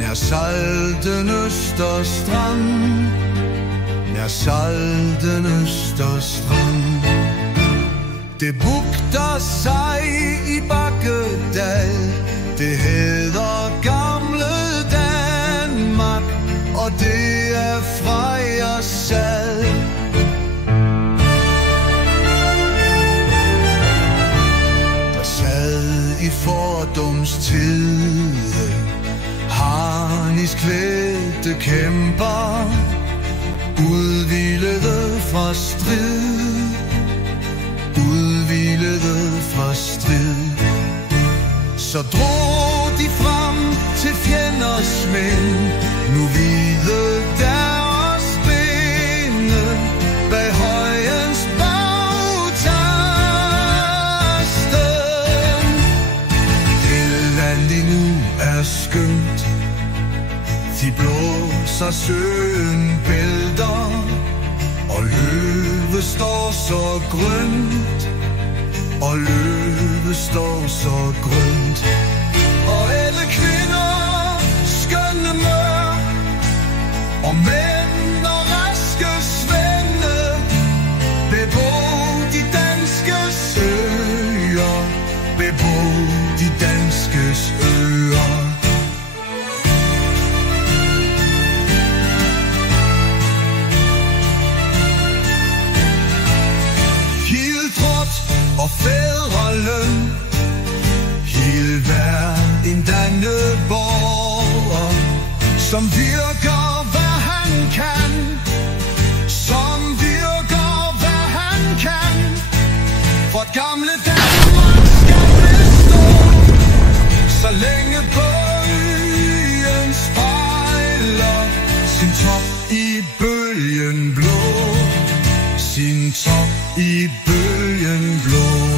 nær salten Østerstrand, nær salten Østerstrand. Det bugter sig i Bakkedal, det hedder gamle Danmark, og det er Freja Sal. Der sad i fordomstid harnisklædte kæmper, udhvilede fra strid, udhvilede fra strid. Så drog de frem til fjenders mænd, nu hvide deres bene bag højens bagtasten. Det land de nu er skønt, de blåser søen bælter, og løve står så grønt, og løve står så grønt. Og alle kvinder skønne mør, og mænd og raske svende, bebo de danske øer, bebo de danskes øer. Og fædreløn, hele verden Danneborg, som virker hvad han kan, som virker hvad han kan, for gamle Danmark skal bestå, så længe bølgen spejler sin top i bølgen blå, sin top i bølgen blå.